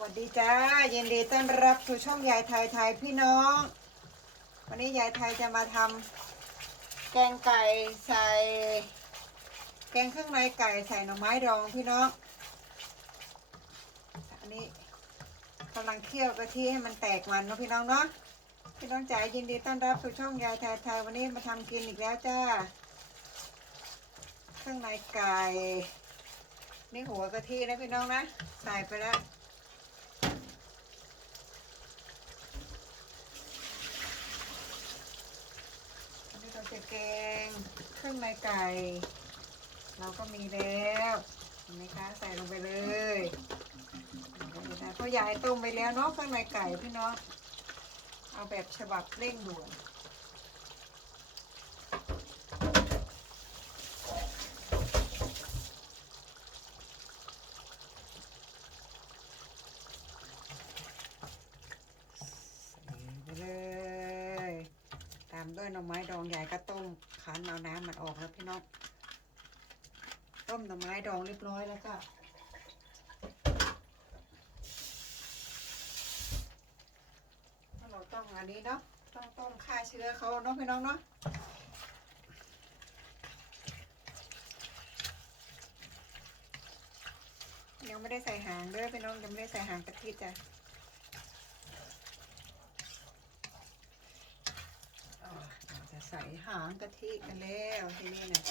วัสดีจ้ายินดีต้อนรับสู่ช่องยายไทยไทยพี่น้อง วันนี้ยายไทยจะมาทำแกงไก่ใส่ แกงเครื่องในไก่ใส่หน่อไม้ดองพี่น้องอันนี้กำลังเคี่ยวกะทิให้มันแตกมันนะพี่น้องเนาะพี่น้องจ๋ายินดีต้อนรับสู่ช่องยายไทยไทยวันนี้มาทำกินอีกแล้วจ้าเครื่องในไก่นี่หัวกะทินะพี่น้องนะใส่ไปแล้ว อันนี้เราจะ แกงเครื่องในไก่ เราก็มีแล้วเห็นไหมคะใส่ลงไปเลยเพราะยายต้มไปแล้วเนาะเครื่องในไก่พี่เนาะเอาแบบฉบับเร่งด่วนใส่ไปเลย ตาม ด้วยหน่อไม้ดองใหญ่ก็ต้มคั้นเอาน้ำมันออกแล้วพี่น้องต้มหน่อไม้ดองเรียบร้อยแล้วก็เราต้องอันนี้เนาะต้องต้มฆ่าเชื้อเขาเนาะพี่น้องเนาะยังไม่ได้ใส่หางด้วยพี่น้องยังไม่ได้ใส่หางกะทิจ้ะ อ่าเราจะ ใส่หางกะทิกันแล้วที่นี้เนี่ย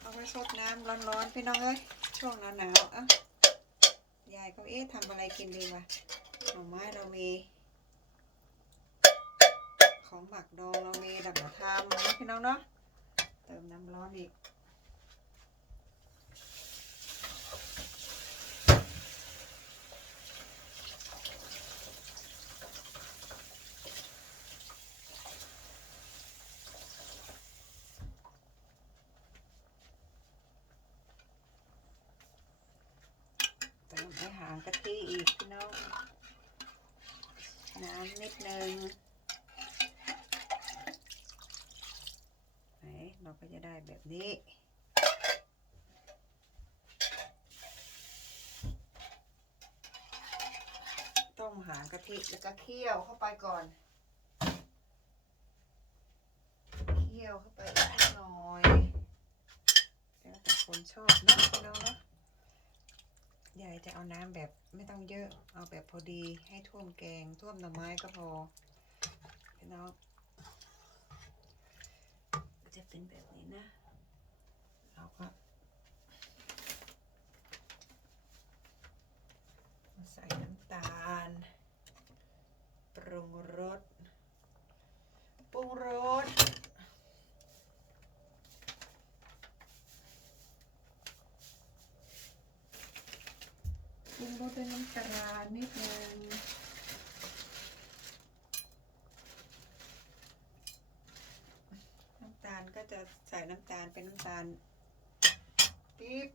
เอาไว้ซดน้ำร้อนๆพี่น้องเอ้ยช่วงหนาวๆอะยายก็เอ๊ะทำอะไรกินดีวะหน่อไม้เรามี ของหมักดองเรามีดับมาทำนะพี่น้องเนาะเติมน้ำร้อนอีก เติมไปหางกะทิอีกพี่น้องน้ำนิดนึงไหนเราก็จะได้แบบนี้ ต้มหางกะทิแล้วก็เคี่ยวเข้าไปก่อน เคี่ยวเข้าไปนิดหน่อย แล้วแต่คนชอบนะพี่น้องเนาะ ยายจะเอาน้ำแบบไม่ต้องเยอะ เอาแบบพอดีให้ท่วมแกง ท่วมหน่อไม้ก็พอพี่น้องก็จะเป็นแบบนี้นะ เราก็ใส่น้ำตาล ปรุงรสปรุงรส ปรุงรสด้วยน้ำตาลนิดนึงน้ำตาลก็จะใส่น้ำตาลเป็นน้ำตาลปี๊บ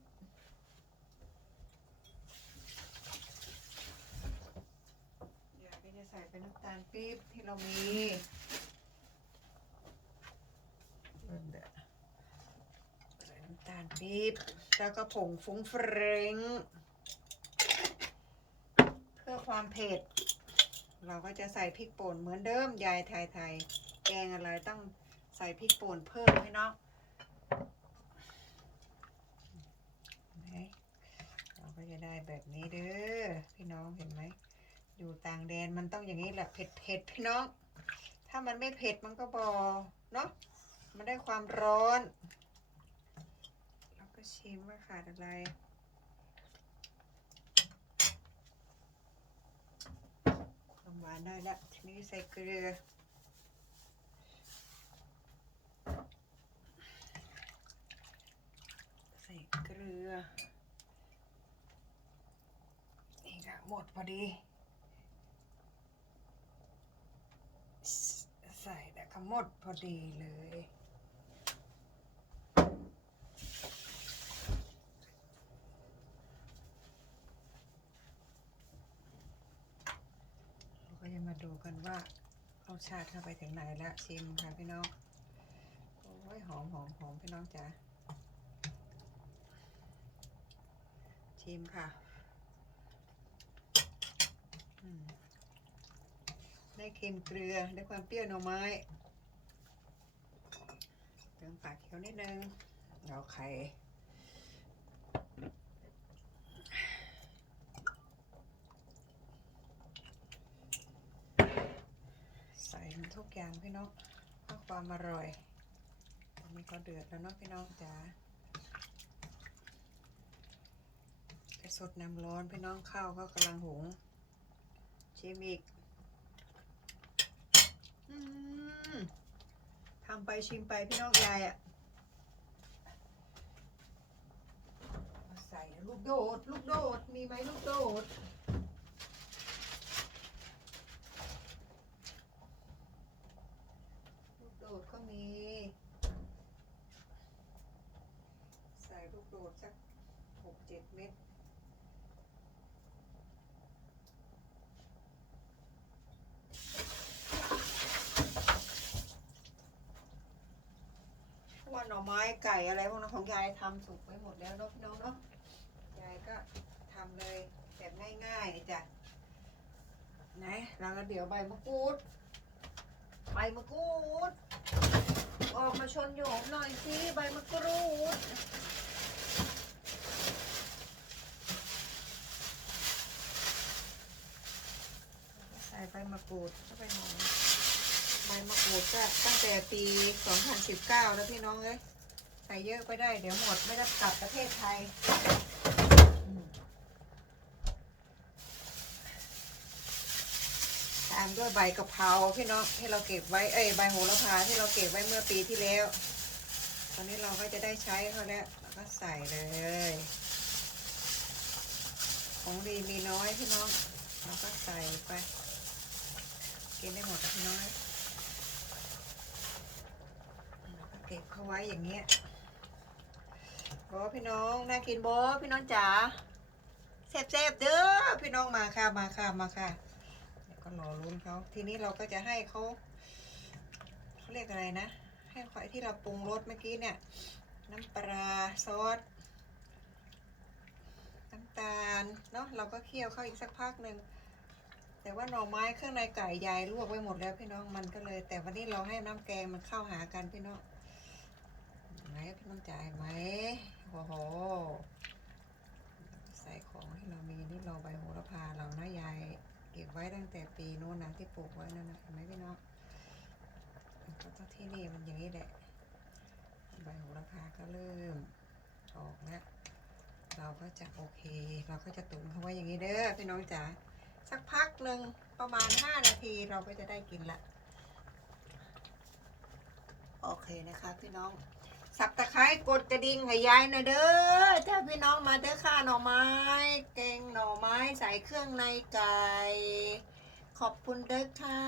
เดี๋ยวก็จะใส่เป็นน้ำตาลปี๊บที่เรามีใส่น้ำตาลปี๊บแล้วก็ผงฟุ้งเฟรง ความเผ็ด เราก็จะใส่พริกป่นเหมือนเดิมยายไทยไทยๆแกงอะไรต้องใส่พริกป่นเพิ่มให้เนาะเราก็จะได้แบบนี้เด้อพี่น้องเห็นไหมอยู่ต่างแดนมันต้องอย่างนี้แหละเผ็ดเผ็ดพี่น้อง ถ้ามันไม่เผ็ดมันก็บอเนาะมันได้ความร้อนแล้วก็ชิมว่าขาดอะไร ความ หวานได้แล้วทีนี้ใส่เกลือ ใส่เกลือ นี่ก็หมดพอดี ใส่แล้วก็หมดพอดีเลย เราก็จะมา ดูกันว่ารสชาติเข้าไปถึงไหนแล้วชิมค่ะพี่น้อง โอ้ยหอมหอมหอมพี่น้องจ๋า ชิมค่ะ ได้เค็มเกลือ ได้ความเปรี้ยวหน่อไม้เติมปากเขียวนิดนึงเอาไข่ ใส่มันทุก อย่างพี่น้องเพื่อความอร่อยตอนนี้ก็เดือดแล้วเนาะพี่น้องจ๋าจะสดน้ำร้อนพี่น้องข้าวก็กำลังหุงชิมอีกอทำไปชิมไปพี่น้องยายอะใส่ลูกโดด ลูกโดด มีไหมลูกโดด ลูกโดดก็มี ใส่ลูกโดดสักหก เม็ดพว่าหน่อไม้ไก่อะไรพวกนั้นของยายทำสุกไว้หมดแล้วเนาะพี่น้องเนาะยายก็ทำเลยแบบง่ายๆจ้ะนะแล้วก็เดี๋ยวใบมะกรูดใบมะกรูดออกมาชนโยมหน่อยสิใบมะกรูด ใส่ใบมะกรูดเข้าไปหน่อยใบมะกรูดก็ตั้งแต่ปี 2019 แล้วพี่น้องเอ้ยใส่เยอะไปได้ เดี๋ยวหมดไม่ได้กลับประเทศไทยตามด้วยใบกะเพราพี่น้องที่เราเก็บไว้เอ้ยใบโหระพาที่เราเก็บไว้เมื่อปีที่แล้ว ตอนนี้เราก็จะได้ใช้เขาแล้วเราก็ใส่เลย ของดีมีน้อยพี่น้อง เราก็ใส่ไป กินได้หมดพี่น้องแล้วก็เก็บเขาไว้อย่างเงี้ยบอพี่น้องน่ากินบอพี่น้องจ๋าแซ่บๆเด้อพี่น้องมาค่ะมาค่ะมาค่ะเดี๋ยวก็รอลุ้นเขาทีนี้เราก็จะให้เขาเขาเรียกอะไรนะ ให้ไข่ที่เราปรุงรสเมื่อกี้เนี่ย น้ำปลาซอสน้ำตาลเนาะเราก็เคี่ยวเข้าอีกสักพักหนึ่ง แต่ว่าหน่อไม้เครื่องในไก่ยายลวกไว้หมดแล้วพี่น้องมันก็เลย แต่วันนี้เราให้น้ำแกงมันเข้าหากันพี่น้องเห็นไหมพี่น้องจ่ายไหมโอ้โหใส่ของที่เรามีนี่เราใบโหระพาเรานะยายเก็บไว้ตั้งแต่ปีโน้นนะที่ปลูกไว้นั่นนะเห็นไหมพี่น้องก็ต้องที่นี่มันอย่างนี้แหละใบโหระพาก็เริ่มออกแล้วเราก็จะโอเค เราก็จะตุนเขาไว้อย่างนี้เด้อพี่น้องจ๋า สักพักหนึ่งประมาณ 5 นาทีเราก็จะได้กินละ โอเคนะคะพี่น้อง สับตะไคร้กดกระดิ่งให้ยายนะเด้อถ้าพี่น้องมาเด้อค่ะหน่อไม้ เกงหน่อไม้ใส่เครื่องในไก่ ขอบคุณเด้อค่ะ